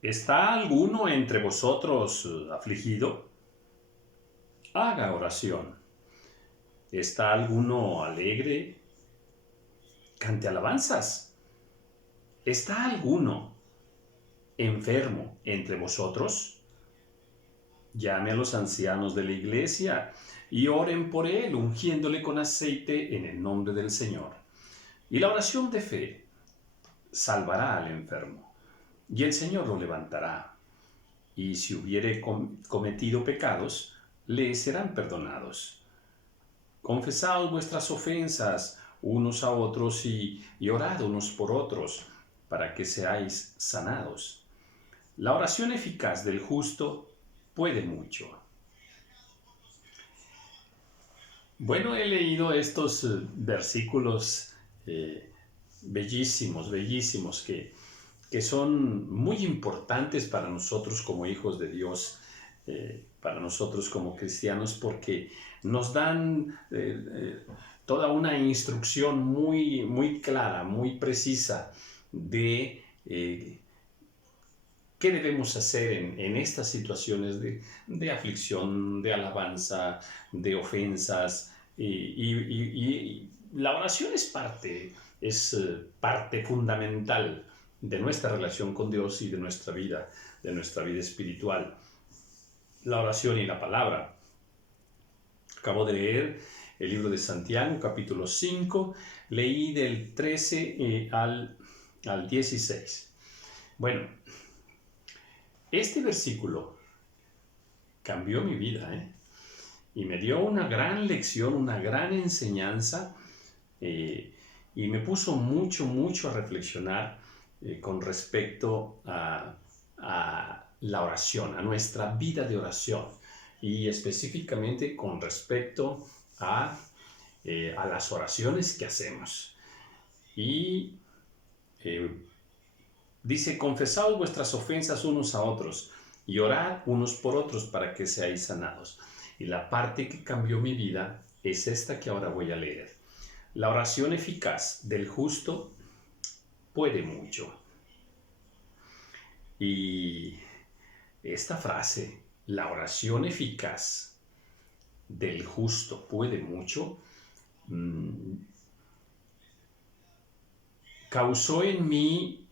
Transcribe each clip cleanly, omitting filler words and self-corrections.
¿Está alguno entre vosotros afligido? Haga oración. ¿Está alguno alegre? Cante alabanzas. ¿Está alguno enfermo entre vosotros? Llame a los ancianos de la iglesia y oren por él, ungiéndole con aceite en el nombre del Señor. Y la oración de fe salvará al enfermo, y el Señor lo levantará. Y si hubiere cometido pecados, le serán perdonados. Confesaos vuestras ofensas unos a otros y orad unos por otros, para que seáis sanados. La oración eficaz del justo puede mucho. Bueno, he leído estos versículos bellísimos, bellísimos, que son muy importantes para nosotros como hijos de Dios, para nosotros como cristianos, porque nos dan toda una instrucción muy, muy clara, muy precisa de qué debemos hacer en estas situaciones de aflicción, de alabanza, de ofensas. Y la oración es parte fundamental de nuestra relación con Dios y de nuestra vida espiritual. La oración y la palabra. Acabo de leer el libro de Santiago, capítulo 5, leí del 13 al 16. Bueno, este versículo cambió mi vida, y me dio una gran lección, una gran enseñanza, y me puso mucho, mucho a reflexionar con respecto a la oración, a nuestra vida de oración, y específicamente con respecto a las oraciones que hacemos. Y dice: confesaos vuestras ofensas unos a otros y orad unos por otros para que seáis sanados. Y la parte que cambió mi vida es esta que ahora voy a leer. La oración eficaz del justo puede mucho. Y esta frase, la oración eficaz del justo puede mucho, causó en mí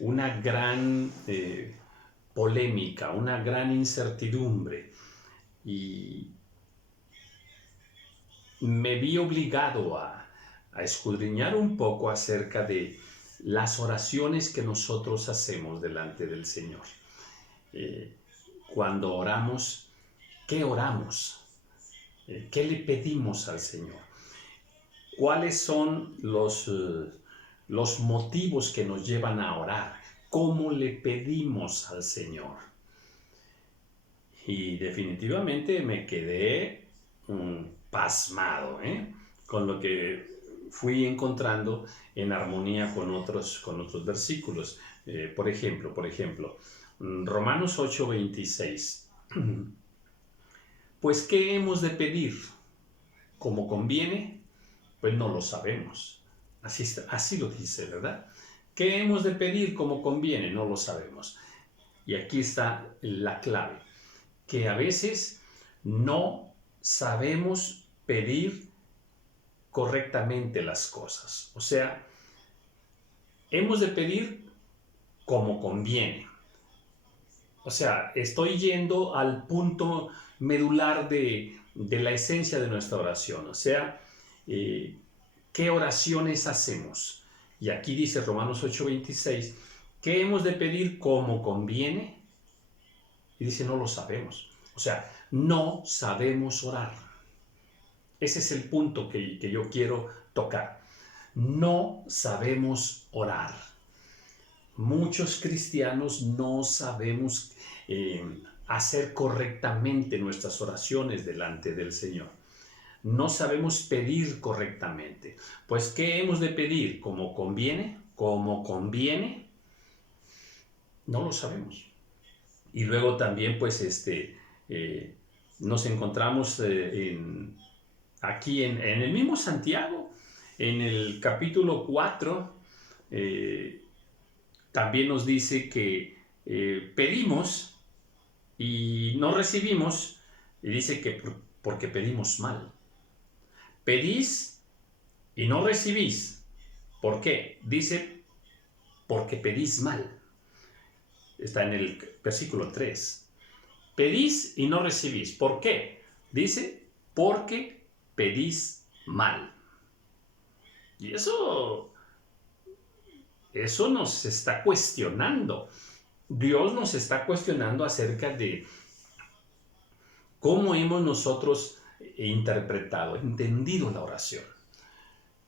una gran polémica, una gran incertidumbre, y me vi obligado a escudriñar un poco acerca de las oraciones que nosotros hacemos delante del Señor. Cuando oramos, ¿qué oramos? ¿Qué le pedimos al Señor? ¿Cuáles son los motivos que nos llevan a orar? ¿Cómo le pedimos al Señor? Y definitivamente me quedé pasmado, con lo que fui encontrando en armonía con otros versículos. Por ejemplo, Romanos 8:26. Pues, ¿qué hemos de pedir? ¿Como conviene? Pues no lo sabemos. Así lo dice, ¿verdad? ¿Qué hemos de pedir como conviene? No lo sabemos. Y aquí está la clave, que a veces no sabemos pedir correctamente las cosas. O sea, hemos de pedir como conviene. O sea, estoy yendo al punto medular de la esencia de nuestra oración. O sea, ¿qué oraciones hacemos? Y aquí dice Romanos 8:26, ¿qué hemos de pedir como conviene? Y dice, no lo sabemos. O sea, no sabemos orar. Ese es el punto que yo quiero tocar. No sabemos orar. Muchos cristianos no sabemos hacer correctamente nuestras oraciones delante del Señor. No sabemos pedir correctamente. Pues, ¿qué hemos de pedir? ¿Como conviene? ¿Como conviene? No lo sabemos. Y luego también, pues, nos encontramos aquí en el mismo Santiago, en el capítulo 4, también nos dice que pedimos y no recibimos, y dice que porque pedimos mal. Pedís y no recibís. ¿Por qué? Dice porque pedís mal. Está en el versículo 3. Pedís y no recibís. ¿Por qué? Dice porque pedís mal. Y eso nos está cuestionando. Dios nos está cuestionando acerca de cómo hemos nosotros interpretado, entendido la oración.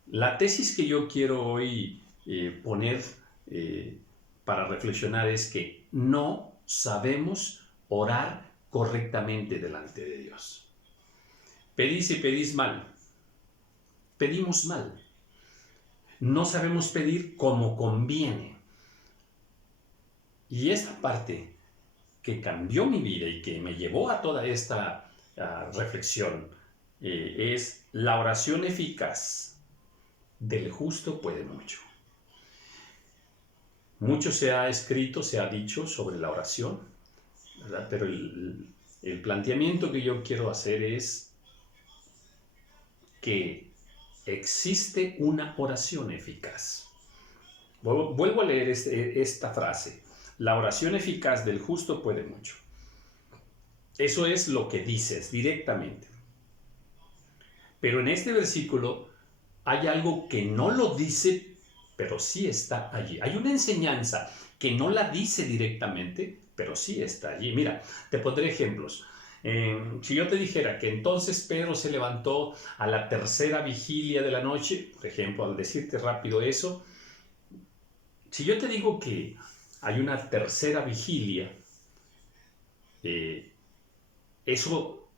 La tesis que yo quiero hoy poner para reflexionar es que no sabemos orar correctamente delante de Dios. Pedís y pedís mal. Pedimos mal. No sabemos pedir como conviene. Y esta parte que cambió mi vida y que me llevó a toda esta reflexión es la oración eficaz del justo puede mucho. Mucho se ha escrito, se ha dicho sobre la oración, ¿verdad? Pero el planteamiento que yo quiero hacer es que existe una oración eficaz. Vuelvo a leer esta frase. La oración eficaz del justo puede mucho. Eso es lo que dices directamente. Pero en este versículo hay algo que no lo dice, pero sí está allí. Hay una enseñanza que no la dice directamente, pero sí está allí. Mira, te pondré ejemplos. Si yo te dijera que entonces Pedro se levantó a la tercera vigilia de la noche, por ejemplo, al decirte rápido eso, si yo te digo que hay una tercera vigilia, eso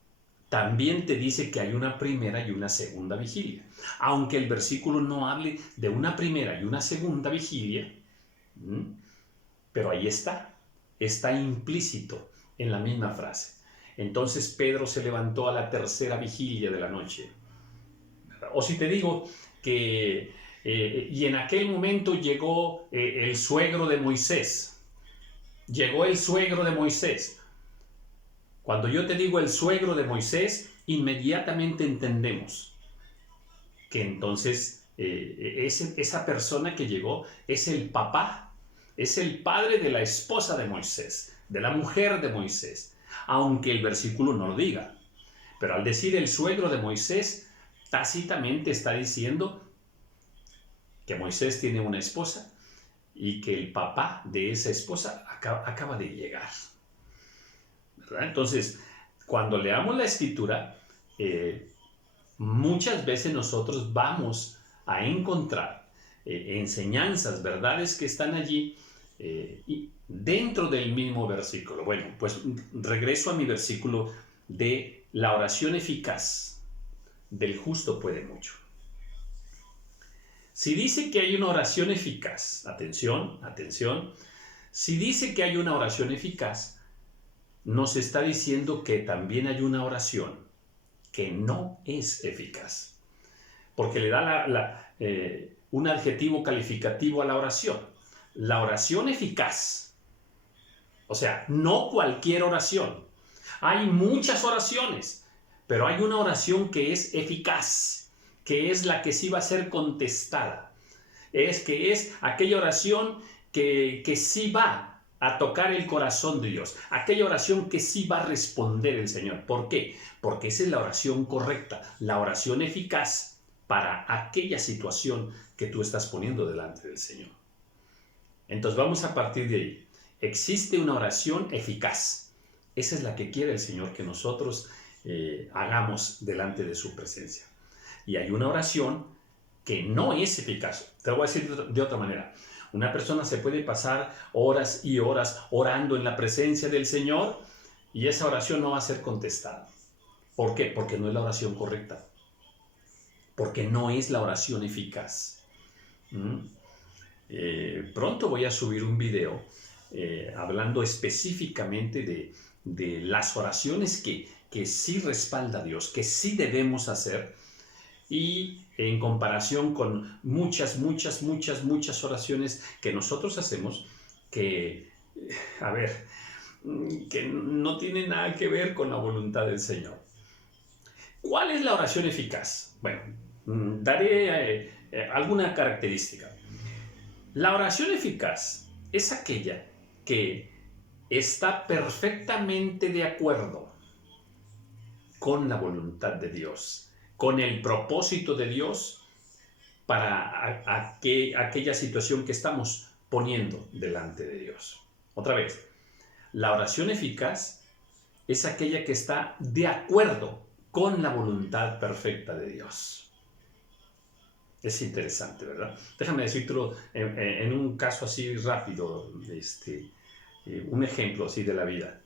también te dice que hay una primera y una segunda vigilia. Aunque el versículo no hable de una primera y una segunda vigilia, pero ahí está implícito en la misma frase. Entonces Pedro se levantó a la tercera vigilia de la noche. O si te digo que y en aquel momento llegó el suegro de Moisés. Llegó el suegro de Moisés. Cuando yo te digo el suegro de Moisés, inmediatamente entendemos que entonces esa persona que llegó es el papá, es el padre de la esposa de Moisés, de la mujer de Moisés, aunque el versículo no lo diga. Pero al decir el suegro de Moisés, tácitamente está diciendo que Moisés tiene una esposa y que el papá de esa esposa acaba de llegar. ¿Verdad? Entonces, cuando leamos la escritura, muchas veces nosotros vamos a encontrar enseñanzas, verdades que están allí y dentro del mismo versículo. Bueno, pues regreso a mi versículo de la oración eficaz del justo puede mucho. Si dice que hay una oración eficaz, atención, si dice que hay una oración eficaz, nos está diciendo que también hay una oración que no es eficaz, porque le da un adjetivo calificativo a la oración. La oración eficaz, o sea, no cualquier oración. Hay muchas oraciones, pero hay una oración que es eficaz, que es la que sí va a ser contestada. Que es aquella oración que sí va a tocar el corazón de Dios, aquella oración que sí va a responder el Señor. ¿Por qué? Porque esa es la oración correcta, la oración eficaz para aquella situación que tú estás poniendo delante del Señor. Entonces vamos a partir de ahí. Existe una oración eficaz. Esa es la que quiere el Señor que nosotros hagamos delante de su presencia. Y hay una oración que no es eficaz. Te lo voy a decir de otra manera. Una persona se puede pasar horas y horas orando en la presencia del Señor y esa oración no va a ser contestada. ¿Por qué? Porque no es la oración correcta. Porque no es la oración eficaz. Pronto voy a subir un video hablando específicamente de las oraciones que sí respalda Dios, que sí debemos hacer, y en comparación con muchas oraciones que nosotros hacemos que a ver, que no tiene nada que ver con la voluntad del Señor. ¿Cuál es la oración eficaz? Bueno, daré alguna característica. La oración eficaz es aquella que está perfectamente de acuerdo con la voluntad de Dios, con el propósito de Dios para aquella situación que estamos poniendo delante de Dios. Otra vez, la oración eficaz es aquella que está de acuerdo con la voluntad perfecta de Dios. Es interesante, ¿verdad? Déjame decírtelo en un caso así rápido, un ejemplo así de la vida.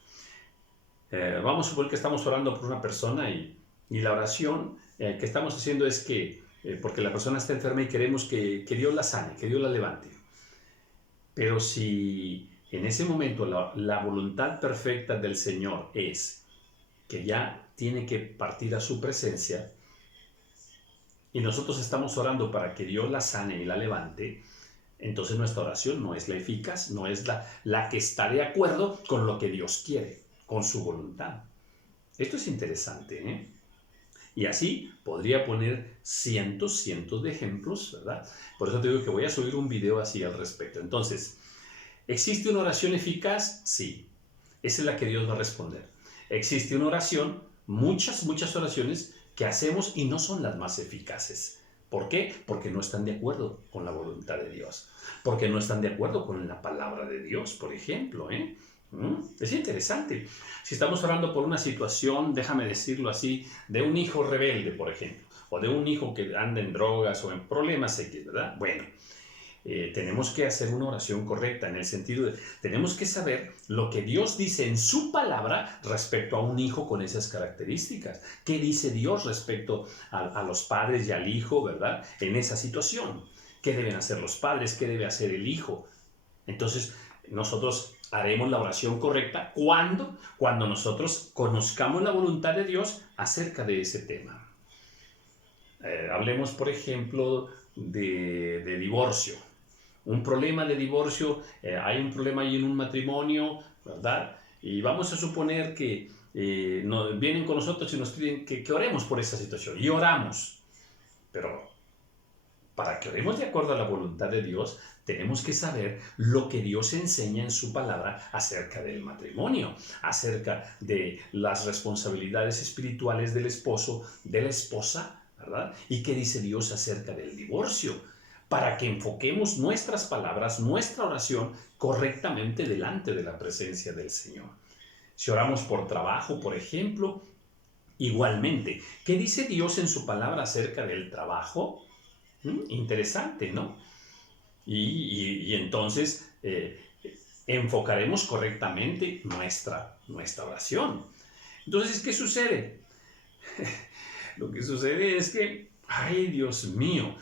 Vamos a suponer que estamos orando por una persona y la oración que estamos haciendo es que, porque la persona está enferma y queremos que Dios la sane, que Dios la levante. Pero si en ese momento la voluntad perfecta del Señor es que ya tiene que partir a su presencia y nosotros estamos orando para que Dios la sane y la levante, entonces nuestra oración no es la eficaz, no es la que está de acuerdo con lo que Dios quiere, con su voluntad. Esto es interesante, ¿eh? Y así podría poner cientos de ejemplos, ¿verdad? Por eso te digo que voy a subir un video así al respecto. Entonces, ¿existe una oración eficaz? Sí. Esa es la que Dios va a responder. Existe una oración, muchas oraciones que hacemos y no son las más eficaces. ¿Por qué? Porque no están de acuerdo con la voluntad de Dios. Porque no están de acuerdo con la palabra de Dios, por ejemplo, ¿eh? Es interesante. Si estamos hablando por una situación, déjame decirlo así, de un hijo rebelde, por ejemplo, o de un hijo que anda en drogas o en problemas X, ¿verdad? Bueno, tenemos que hacer una oración correcta en el sentido de, tenemos que saber lo que Dios dice en su palabra respecto a un hijo con esas características. ¿Qué dice Dios respecto a los padres y al hijo, verdad? En esa situación. ¿Qué deben hacer los padres? ¿Qué debe hacer el hijo? Entonces, nosotros haremos la oración correcta cuando nosotros conozcamos la voluntad de Dios acerca de ese tema. Hablemos, por ejemplo, de divorcio. Un problema de divorcio, hay un problema ahí en un matrimonio, ¿verdad? Y vamos a suponer que vienen con nosotros y nos piden que oremos por esa situación. Y oramos. Pero para que oremos de acuerdo a la voluntad de Dios, tenemos que saber lo que Dios enseña en su palabra acerca del matrimonio, acerca de las responsabilidades espirituales del esposo, de la esposa, ¿verdad? Y qué dice Dios acerca del divorcio, para que enfoquemos nuestras palabras, nuestra oración correctamente delante de la presencia del Señor. Si oramos por trabajo, por ejemplo, igualmente, ¿qué dice Dios en su palabra acerca del trabajo? Interesante, ¿no? Y entonces enfocaremos correctamente nuestra oración. Entonces, ¿qué sucede? Lo que sucede es que, ay, Dios mío,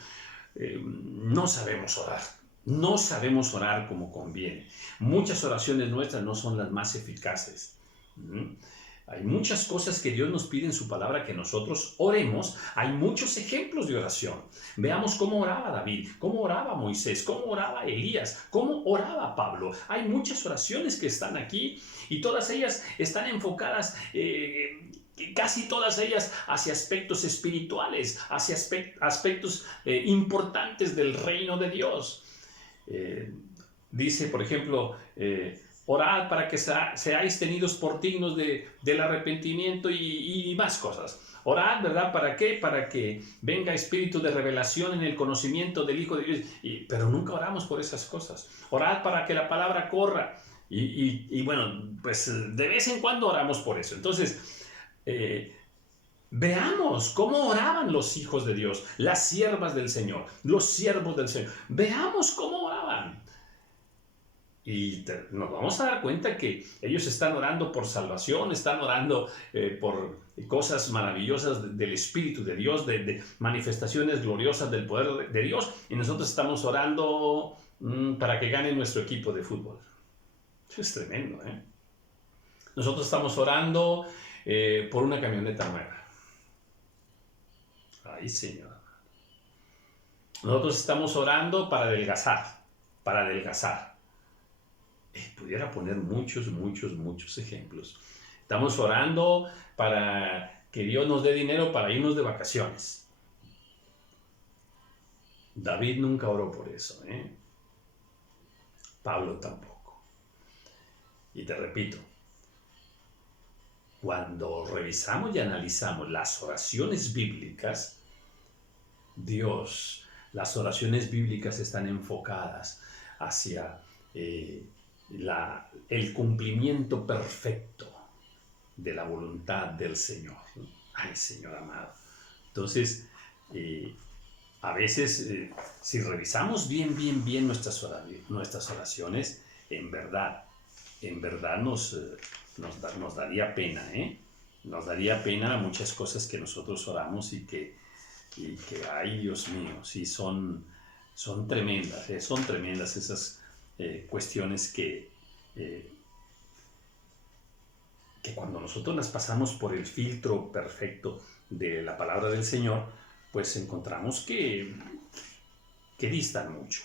no sabemos orar. No sabemos orar como conviene. Muchas oraciones nuestras no son las más eficaces. Hay muchas cosas que Dios nos pide en su palabra que nosotros oremos. Hay muchos ejemplos de oración. Veamos cómo oraba David, cómo oraba Moisés, cómo oraba Elías, cómo oraba Pablo. Hay muchas oraciones que están aquí y todas ellas están enfocadas, casi todas ellas, hacia aspectos espirituales, hacia aspectos importantes del reino de Dios. Dice, por ejemplo, orad para que seáis tenidos por dignos del arrepentimiento y más cosas. Orad, ¿verdad? ¿Para qué? Para que venga espíritu de revelación en el conocimiento del Hijo de Dios. Pero nunca oramos por esas cosas. Orad para que la palabra corra. Y bueno, pues de vez en cuando oramos por eso. Entonces, veamos cómo oraban los hijos de Dios, las siervas del Señor, los siervos del Señor. Veamos cómo oraban. Y nos vamos a dar cuenta que ellos están orando por salvación, están orando por cosas maravillosas del Espíritu de Dios, de manifestaciones gloriosas del poder de Dios, y nosotros estamos orando para que gane nuestro equipo de fútbol. Eso es tremendo, ¿eh? Nosotros estamos orando por una camioneta nueva. Ay, Señor. Nosotros estamos orando para adelgazar, para adelgazar. Pudiera poner muchos ejemplos. Estamos orando para que Dios nos dé dinero para irnos de vacaciones. David nunca oró por eso, ¿eh? Pablo tampoco. Y te repito, cuando revisamos y analizamos las oraciones bíblicas, las oraciones bíblicas están enfocadas hacia el cumplimiento perfecto de la voluntad del Señor. Ay, Señor amado. Entonces, a veces, si revisamos bien nuestras oraciones, en verdad nos daría pena, ¿eh? Nos daría pena muchas cosas que nosotros oramos y que ay, Dios mío, sí, son tremendas, son tremendas esas cuestiones que cuando nosotros las pasamos por el filtro perfecto de la palabra del Señor, pues encontramos que distan mucho.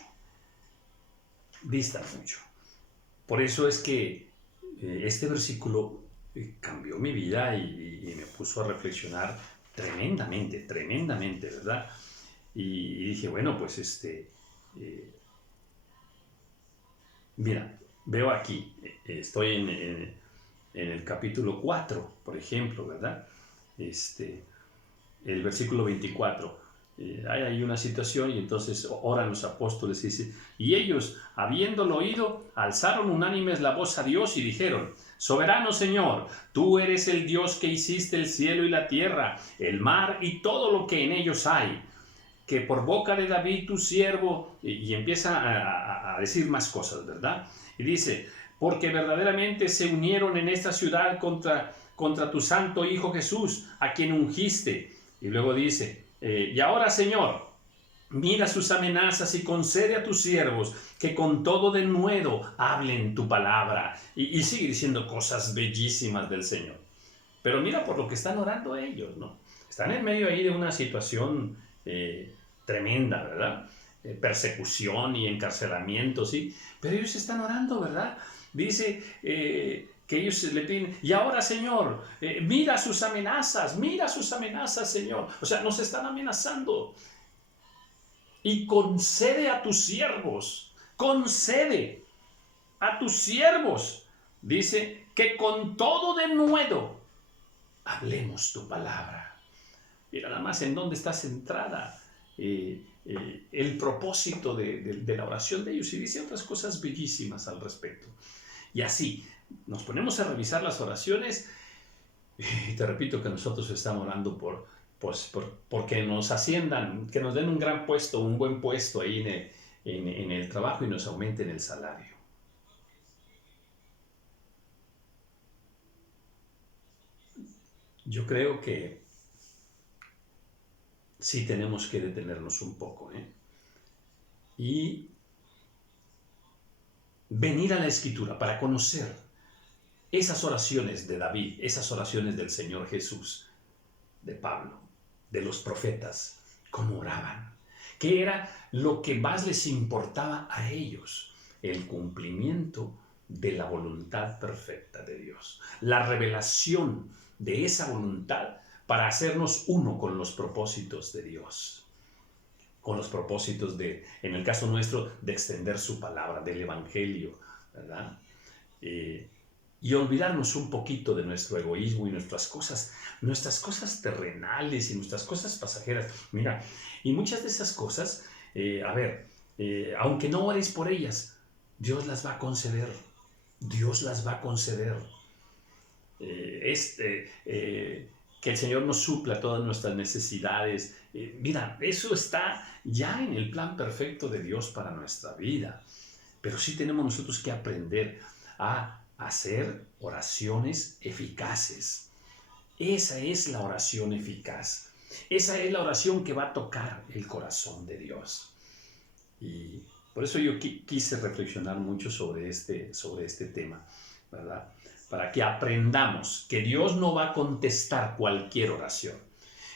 Por eso es que este versículo cambió mi vida y me puso a reflexionar tremendamente, ¿verdad? Y dije, bueno, pues mira, veo aquí, estoy en el capítulo 4, por ejemplo, ¿verdad? El versículo 24. Hay ahí una situación y entonces oran los apóstoles y dice, y ellos, habiéndolo oído, alzaron unánimes la voz a Dios y dijeron, soberano Señor, tú eres el Dios que hiciste el cielo y la tierra, el mar y todo lo que en ellos hay, que por boca de David tu siervo, y empieza a decir más cosas, ¿verdad? Y dice, porque verdaderamente se unieron en esta ciudad contra tu santo Hijo Jesús, a quien ungiste. Y luego dice, y ahora, Señor, mira sus amenazas y concede a tus siervos que con todo denuedo hablen tu palabra. Y sigue diciendo cosas bellísimas del Señor. Pero mira por lo que están orando ellos, ¿no? Están en medio ahí de una situación tremenda, ¿verdad? Persecución y encarcelamiento, ¿sí? Pero ellos están orando, ¿verdad? Dice que ellos le piden, y ahora, Señor, mira sus amenazas, Señor. O sea, nos están amenazando. Y concede a tus siervos, dice, que con todo denuedo hablemos tu palabra. Mira nada más en dónde está centrada el propósito de la oración de ellos. Y dice otras cosas bellísimas al respecto. Y así, nos ponemos a revisar las oraciones y te repito que nosotros estamos orando porque nos asciendan, que nos den un gran puesto, un buen puesto ahí en el trabajo y nos aumenten el salario. Yo creo que sí tenemos que detenernos un poco, y venir a la Escritura para conocer esas oraciones de David, esas oraciones del Señor Jesús, de Pablo, de los profetas, cómo oraban, qué era lo que más les importaba a ellos, el cumplimiento de la voluntad perfecta de Dios, la revelación de esa voluntad para hacernos uno con los propósitos de Dios, con los propósitos en el caso nuestro, de extender su palabra, del Evangelio, ¿verdad? Y olvidarnos un poquito de nuestro egoísmo y nuestras cosas terrenales y nuestras cosas pasajeras. Mira, y muchas de esas cosas, aunque no ores por ellas, Dios las va a conceder. Que el Señor nos supla todas nuestras necesidades. Mira, eso está ya en el plan perfecto de Dios para nuestra vida. Pero sí tenemos nosotros que aprender a hacer oraciones eficaces. Esa es la oración eficaz. Esa es la oración que va a tocar el corazón de Dios. Y por eso yo quise reflexionar mucho sobre este tema, ¿verdad? Para que aprendamos que Dios no va a contestar cualquier oración.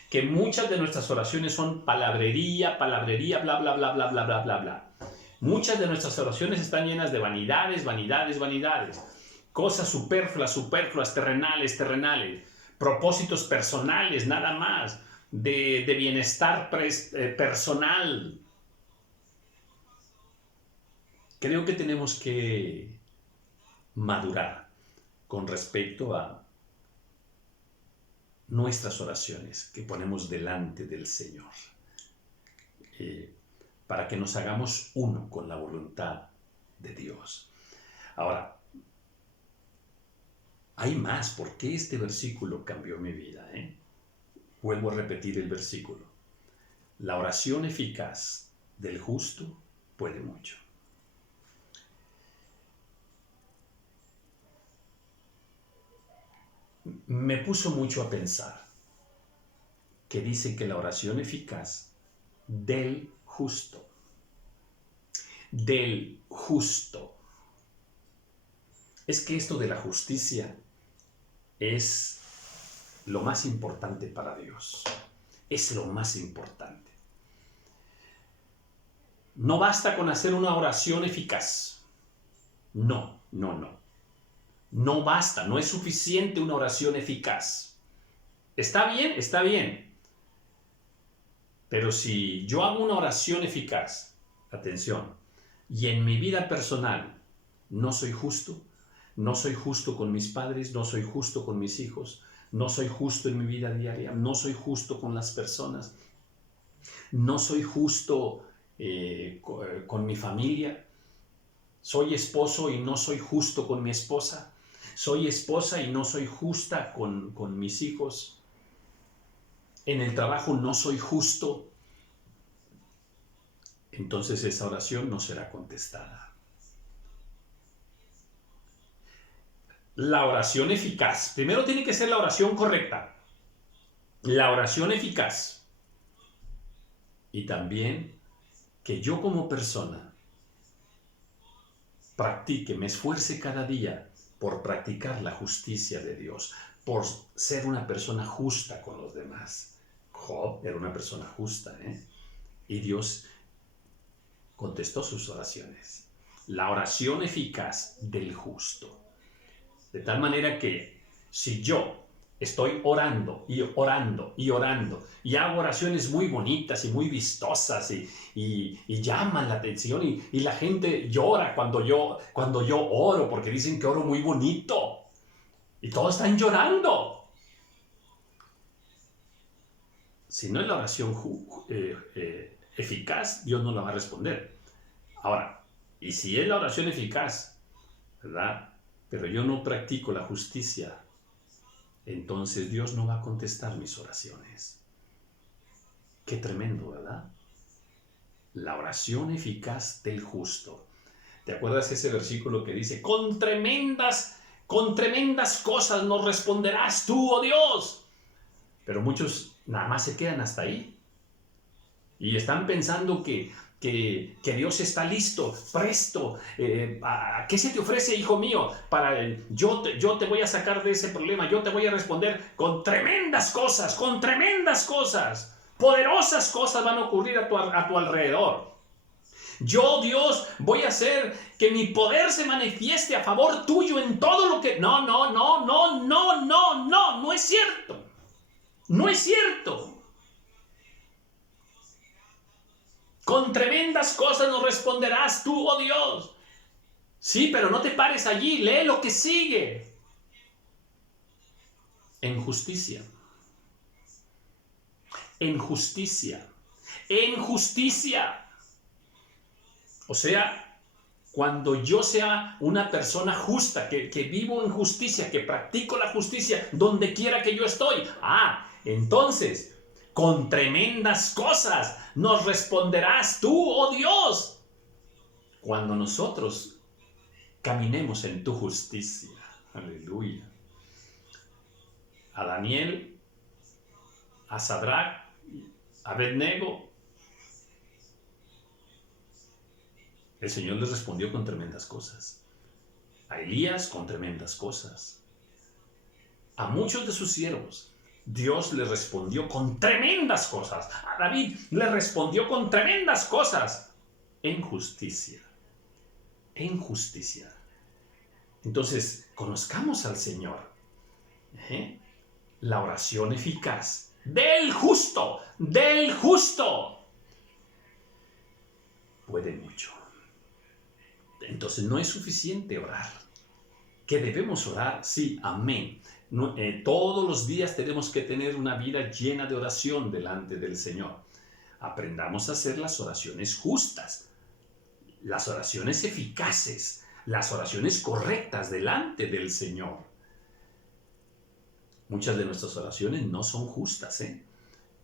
Que muchas de nuestras oraciones son palabrería, bla, bla, bla, bla, bla, bla, bla, bla, bla. Muchas de nuestras oraciones están llenas de vanidades, vanidades, vanidades. Cosas superfluas, superfluas, terrenales, terrenales. Propósitos personales, nada más. De bienestar personal. Creo que tenemos que madurar con respecto a nuestras oraciones que ponemos delante del Señor, para que nos hagamos uno con la voluntad de Dios. Ahora, hay más. ¿Por qué este versículo cambió mi vida? Vuelvo a repetir el versículo. La oración eficaz del justo puede mucho. Me puso mucho a pensar que dice que la oración eficaz del justo, es que esto de la justicia es lo más importante para Dios, es lo más importante. No basta con hacer una oración eficaz, no basta, no es suficiente una oración eficaz. Está bien, pero si yo hago una oración eficaz, atención, y en mi vida personal no soy justo con mis padres, no soy justo con mis hijos, no soy justo en mi vida diaria, no soy justo con las personas, no soy justo con mi familia, soy esposo y no soy justo con mi esposa, soy esposa y no soy justa con mis hijos, en el trabajo no soy justo, entonces esa oración no será contestada. La oración eficaz, primero tiene que ser la oración correcta, la oración eficaz, y también que yo como persona practique, me esfuerce cada día por practicar la justicia de Dios, por ser una persona justa con los demás. Job era una persona justa, y Dios contestó sus oraciones. La oración eficaz del justo. De tal manera que si yo estoy orando y orando y orando y hago oraciones muy bonitas y muy vistosas y llaman la atención y la gente llora cuando yo oro porque dicen que oro muy bonito y todos están llorando. Si no es la oración eficaz, Dios no la va a responder. Ahora, y si es la oración eficaz, ¿verdad? Pero yo no practico la justicia, entonces Dios no va a contestar mis oraciones. Qué tremendo, ¿verdad? La oración eficaz del justo. ¿Te acuerdas ese versículo que dice, con tremendas cosas nos responderás tú, oh Dios? Pero muchos nada más se quedan hasta ahí. Y están pensando que Dios está listo, presto. ¿Qué se te ofrece, hijo mío? Yo te voy a sacar de ese problema, yo te voy a responder con tremendas cosas, poderosas cosas van a ocurrir a tu alrededor. Yo, Dios, voy a hacer que mi poder se manifieste a favor tuyo en todo lo que... No es cierto. No es cierto. Con tremendas cosas nos responderás tú, oh Dios. Sí, pero no te pares allí, lee lo que sigue. En justicia. En justicia. En justicia. O sea, cuando yo sea una persona justa, que vivo en justicia, que practico la justicia donde quiera que yo estoy. Entonces, con tremendas cosas nos responderás tú, oh Dios, cuando nosotros caminemos en tu justicia. Aleluya. A Daniel, a Sadrach, a Abednego, el Señor les respondió con tremendas cosas. A Elías con tremendas cosas. A muchos de sus siervos Dios le respondió con tremendas cosas. A David le respondió con tremendas cosas. en justicia. En justicia. Entonces, conozcamos al Señor. La oración eficaz del justo, puede mucho. Entonces, no es suficiente orar. ¿Que debemos orar? Sí, amén. No, todos los días tenemos que tener una vida llena de oración delante del Señor. Aprendamos a hacer las oraciones justas, las oraciones eficaces, las oraciones correctas delante del Señor. Muchas de nuestras oraciones no son justas,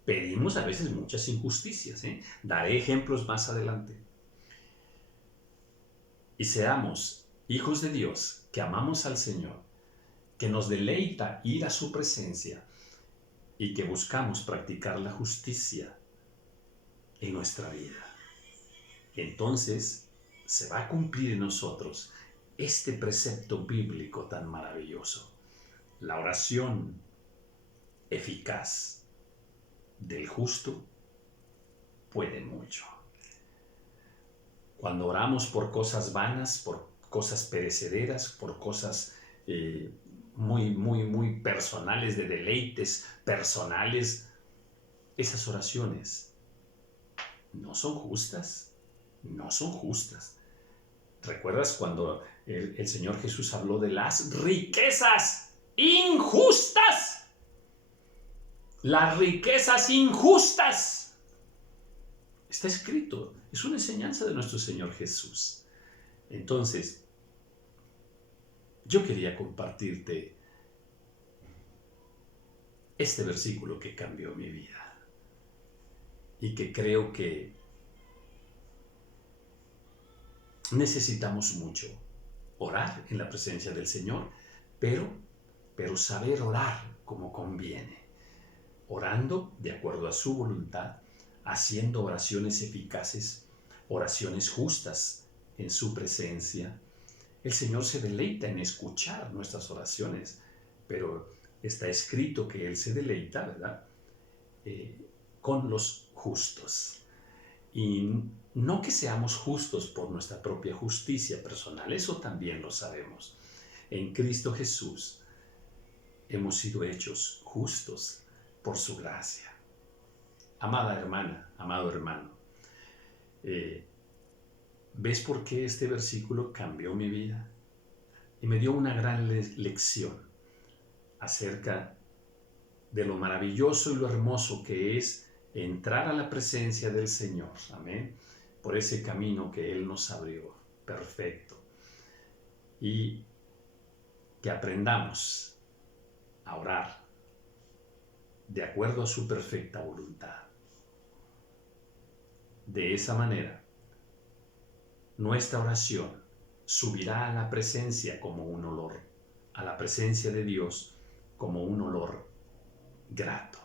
Pedimos a veces muchas injusticias, Daré ejemplos más adelante. Y seamos hijos de Dios, que amamos al Señor, que nos deleita ir a su presencia y que buscamos practicar la justicia en nuestra vida. Entonces se va a cumplir en nosotros este precepto bíblico tan maravilloso. La oración eficaz del justo puede mucho. Cuando oramos por cosas vanas, por cosas perecederas, por cosas muy personales, de deleites personales, esas oraciones no son justas, no son justas. ¿Recuerdas cuando el Señor Jesús habló de las riquezas injustas? Las riquezas injustas. Está escrito, es una enseñanza de nuestro Señor Jesús. Entonces, yo quería compartirte este versículo que cambió mi vida y que creo que necesitamos mucho orar en la presencia del Señor, pero saber orar como conviene, orando de acuerdo a su voluntad, haciendo oraciones eficaces, oraciones justas en su presencia. El Señor se deleita en escuchar nuestras oraciones, pero está escrito que Él se deleita, ¿verdad? Con los justos. Y no que seamos justos por nuestra propia justicia personal, eso también lo sabemos. En Cristo Jesús hemos sido hechos justos por su gracia. Amada hermana, amado hermano, ¿ves por qué este versículo cambió mi vida? Y me dio una gran lección acerca de lo maravilloso y lo hermoso que es entrar a la presencia del Señor, amén, por ese camino que Él nos abrió, perfecto. Y que aprendamos a orar de acuerdo a su perfecta voluntad. De esa manera, nuestra oración subirá a la presencia como un olor, a la presencia de Dios como un olor grato.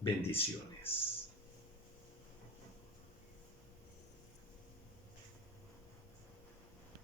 Bendiciones.